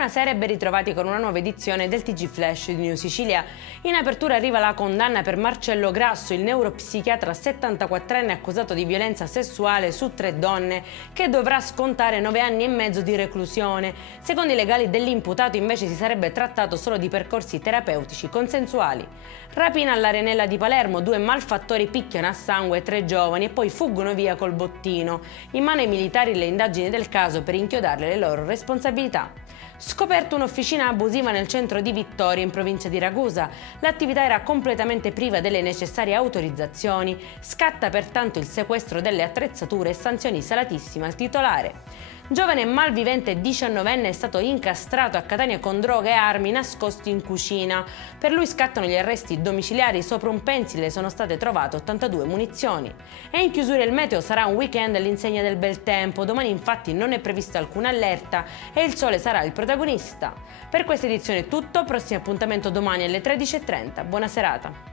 Buonasera e ben ritrovati con una nuova edizione del TG Flash di New Sicilia. In apertura arriva la condanna per Marcello Grasso, il neuropsichiatra 74enne accusato di violenza sessuale su 3 donne, che dovrà scontare 9 anni e mezzo di reclusione. Secondo i legali dell'imputato invece si sarebbe trattato solo di percorsi terapeutici consensuali. Rapina all'Arenella di Palermo, 2 malfattori picchiano a sangue 3 giovani e poi fuggono via col bottino. In mano ai militari le indagini del caso per inchiodarle le loro responsabilità. Scoperto un'officina abusiva nel centro di Vittoria, in provincia di Ragusa. L'attività era completamente priva delle necessarie autorizzazioni. Scatta pertanto il sequestro delle attrezzature e sanzioni salatissime al titolare. Giovane malvivente 19enne è stato incastrato a Catania con droga e armi nascosti in cucina. Per lui scattano gli arresti domiciliari, sopra un pensile sono state trovate 82 munizioni. E in chiusura il meteo sarà un weekend all'insegna del bel tempo. Domani infatti non è prevista alcuna allerta e il sole sarà il protagonista. Per questa edizione è tutto, prossimo appuntamento domani alle 13:30. Buona serata.